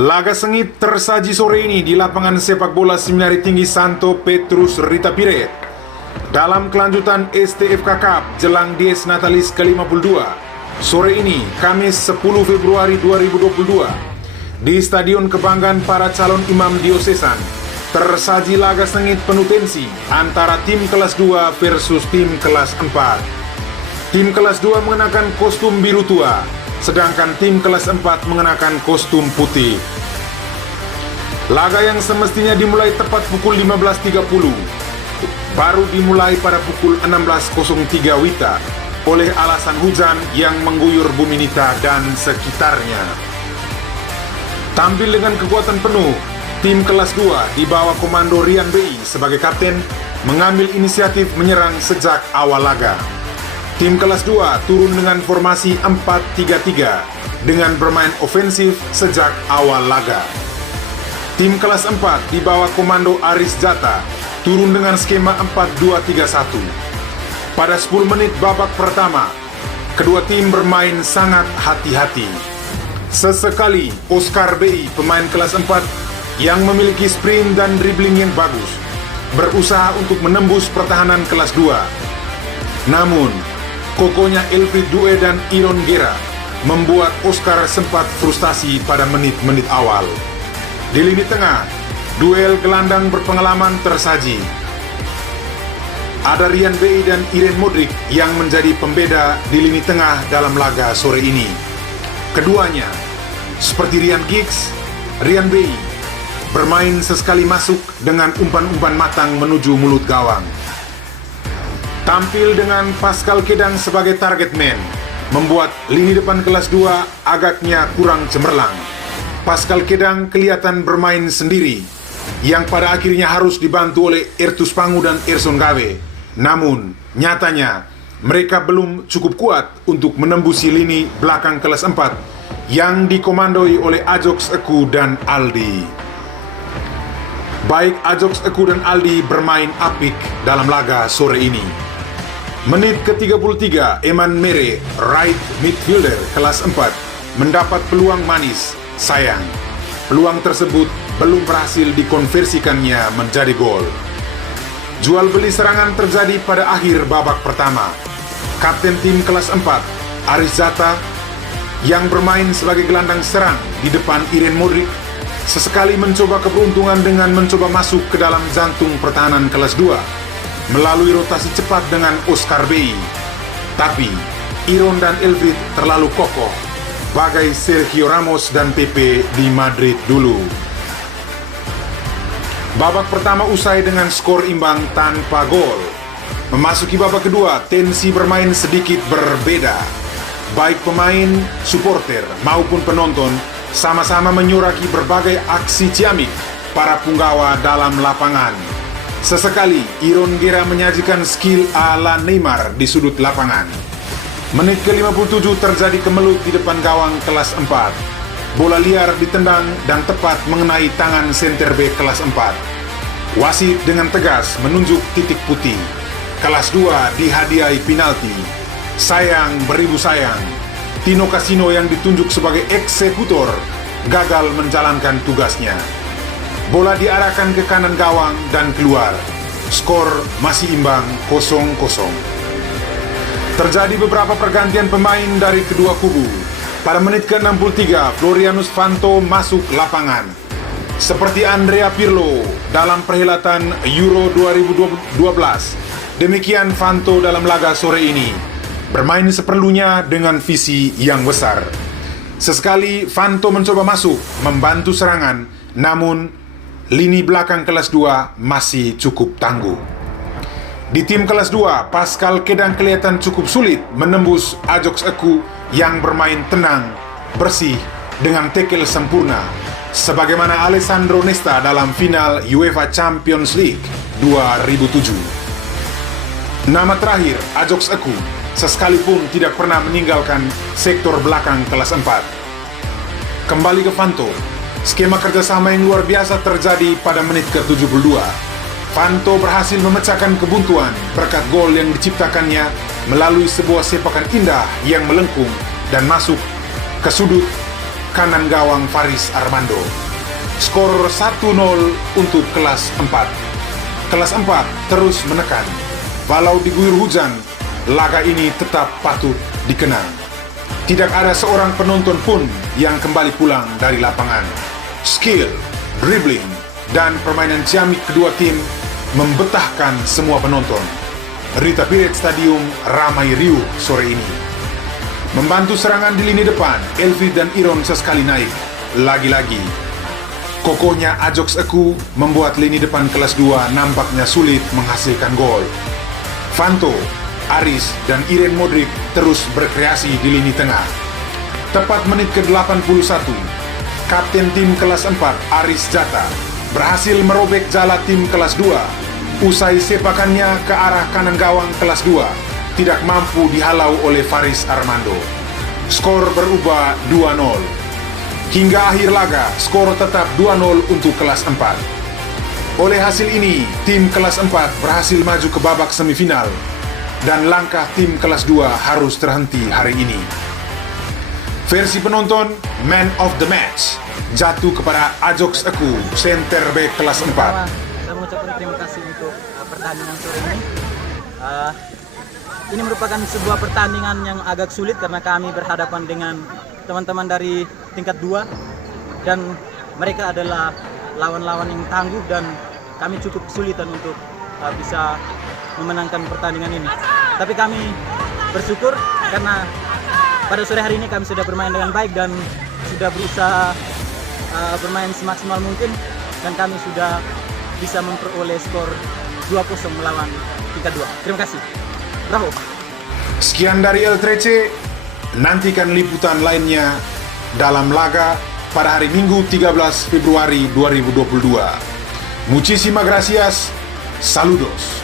Laga sengit tersaji sore ini di lapangan sepak bola Seminari Tinggi Santo Petrus Rita Piret. Dalam kelanjutan STFK Cup jelang Dies Natalis ke-52, sore ini, Kamis 10 Februari 2022, di Stadion Kebanggaan para calon imam diosesan, tersaji laga sengit penuh tensi antara tim kelas 2 versus tim kelas 4. Tim kelas 2 mengenakan kostum biru tua, sedangkan tim kelas 4 mengenakan kostum putih. Laga yang semestinya dimulai tepat pukul 15.30 baru dimulai pada pukul 16.03 WITA oleh alasan hujan yang mengguyur Bumi Nita dan sekitarnya. Tampil dengan kekuatan penuh, tim kelas 2 di bawah komando Rian BI sebagai kapten mengambil inisiatif menyerang sejak awal laga. Tim kelas 2 turun dengan formasi 4-3-3 dengan bermain ofensif sejak awal laga. Tim kelas 4 di bawah komando Aris Jata turun dengan skema 4-2-3-1. Pada 10 menit babak pertama, kedua tim bermain sangat hati-hati. Sesekali Oscar BI, pemain kelas 4 yang memiliki sprint dan dribbling yang bagus, berusaha untuk menembus pertahanan kelas 2. Namun, kokohnya Elfrid Due dan Iron Gera membuat Oscar sempat frustasi pada menit-menit awal. Di lini tengah, duel gelandang berpengalaman tersaji. Ada Rian BI dan Iren Modric yang menjadi pembeda di lini tengah dalam laga sore ini. Keduanya, seperti Rian Giggs, Rian BI, bermain sesekali masuk dengan umpan-umpan matang menuju mulut gawang. Tampil dengan Pascal Kedang sebagai target man, membuat lini depan kelas 2 agaknya kurang cemerlang. Pascal Kedang kelihatan bermain sendiri, yang pada akhirnya harus dibantu oleh Ertus Pangu dan Erson Gawe. Namun, nyatanya mereka belum cukup kuat untuk menembusi lini belakang kelas 4 yang dikomandoi oleh Ajox Eku dan Aldi. Baik Ajox Eku dan Aldi bermain apik dalam laga sore ini. Menit ke-33, Eman Mere, right midfielder kelas 4, mendapat peluang manis. Sayang, peluang tersebut belum berhasil dikonversikannya menjadi gol. Jual beli serangan terjadi pada akhir babak pertama. Kapten tim kelas 4, Aris Zata, yang bermain sebagai gelandang serang di depan Iren Modric, sesekali mencoba keberuntungan dengan mencoba masuk ke dalam jantung pertahanan kelas 2 melalui rotasi cepat dengan Oscar BI. Tapi, Iron dan Elfrid terlalu kokoh, bagai Sergio Ramos dan Pepe di Madrid dulu. Babak pertama usai dengan skor imbang tanpa gol. Memasuki babak kedua, tensi bermain sedikit berbeda. Baik pemain, supporter, maupun penonton sama-sama menyuraki berbagai aksi ciamik para punggawa dalam lapangan. Sesekali, Iron Gera menyajikan skill ala Neymar di sudut lapangan. Menit ke-57 terjadi kemelut di depan gawang kelas 4. Bola liar ditendang dan tepat mengenai tangan center back kelas 4. Wasit dengan tegas menunjuk titik putih. Kelas 2 dihadiahi penalti. Sayang beribu sayang, Tino Casino yang ditunjuk sebagai eksekutor gagal menjalankan tugasnya. Bola diarahkan ke kanan gawang dan keluar. Skor masih imbang 0-0. Terjadi beberapa pergantian pemain dari kedua kubu. Pada menit ke-63, Florianus Fanto masuk lapangan. Seperti Andrea Pirlo dalam perhelatan Euro 2012, demikian Fanto dalam laga sore ini. Bermain seperlunya dengan visi yang besar. Sesekali Fanto mencoba masuk, membantu serangan, namun lini belakang kelas 2 masih cukup tangguh. Di tim kelas 2, Pascal Kedang kelihatan cukup sulit menembus Ajox Eku yang bermain tenang, bersih, dengan tackle sempurna, sebagaimana Alessandro Nesta dalam final UEFA Champions League 2007. Nama terakhir, Ajox Eku, sesekalipun tidak pernah meninggalkan sektor belakang kelas 4. Kembali ke Fanto, skema kerjasama yang luar biasa terjadi pada menit ke-72. Fanto berhasil memecahkan kebuntuan berkat gol yang diciptakannya melalui sebuah sepakan indah yang melengkung dan masuk ke sudut kanan gawang Faris Armando. Skor 1-0 untuk kelas 4. Kelas 4 terus menekan. Walau diguyur hujan, laga ini tetap patut dikenang. Tidak ada seorang penonton pun yang kembali pulang dari lapangan. Skill, dribbling, dan permainan ciamik kedua tim membetahkan semua penonton. Rita Piret Stadium ramai riuh sore ini. Membantu serangan di lini depan, Elvi dan Iron sesekali naik. Lagi-lagi, kokohnya Ajox Eku membuat lini depan kelas 2 nampaknya sulit menghasilkan gol. Fanto, Aris, dan Iren Modric terus berkreasi di lini tengah. Tepat menit ke-81, kapten tim kelas 4, Aris Jata, berhasil merobek jala tim kelas 2. Usai sepakannya ke arah kanan gawang kelas 2, tidak mampu dihalau oleh Faris Armando. Skor berubah 2-0. Hingga akhir laga, skor tetap 2-0 untuk kelas 4. Oleh hasil ini, tim kelas 4 berhasil maju ke babak semifinal dan langkah tim kelas 2 harus terhenti hari ini. Versi penonton, Man of the Match jatuh kepada Ajox Eku, center back kelas 4. Saya mengucapkan terima kasih untuk pertandingan sore ini. Ini merupakan sebuah pertandingan yang agak sulit karena kami berhadapan dengan teman-teman dari tingkat 2 dan mereka adalah lawan-lawan yang tangguh dan kami cukup kesulitan untuk bisa memenangkan pertandingan ini. Tapi kami bersyukur karena pada sore hari ini kami sudah bermain dengan baik dan sudah berusaha bermain semaksimal mungkin dan kami sudah bisa memperoleh skor 2-0 melawan tingkat 2. Terima kasih. Bravo. Sekian dari El Trece. Nantikan liputan lainnya dalam laga pada hari Minggu 13 Februari 2022. Muchísimas gracias. Saludos.